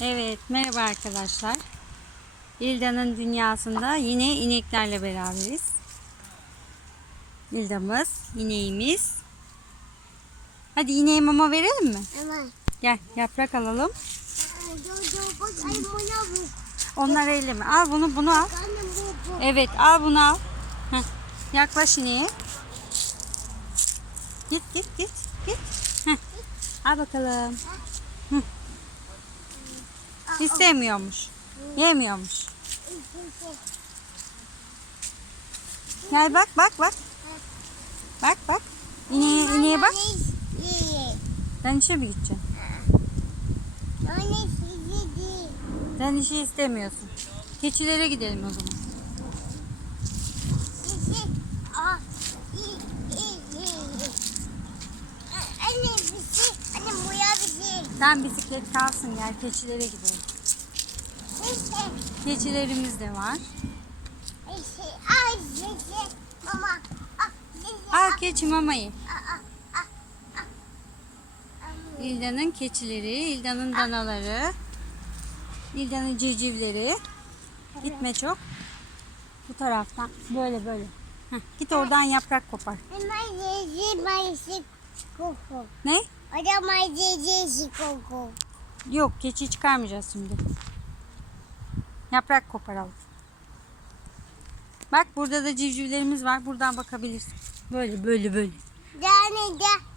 Evet, merhaba arkadaşlar. İlda'nın dünyasında yine ineklerle beraberiz. İlda'mız, ineğimiz. Hadi ineğe mama verelim mi? Ama Gel, yaprak alalım. Onlar elleme. Al bunu, bunu al. Evet, al bunu al. Heh. Yaklaş ineğe. Git, git, git, git. Heh. Al bakalım. Hı. İstemiyormuş. Yemiyormuş. Gel bak, bak, bak. Bak, bak. İneğe, ineğe bak. Ben işe mi gideceğim? Sen işi istemiyorsun. Keçilere gidelim o zaman. Anne bisiklet kalsın gel keçilere gidelim. Keçilerimiz de var. Ah. Al keçi mamayı. İlda'nın keçileri, İlda'nın danaları, İlda'nın civcivleri. Gitme çok. Bu taraftan. Böyle böyle. Heh, git oradan yaprak kopar. Ne? Yok keçi çıkarmayacağız şimdi. Yaprak koparalım. Bak burada da civcivlerimiz var. Buradan bakabilirsin. Böyle böyle böyle. Yani da.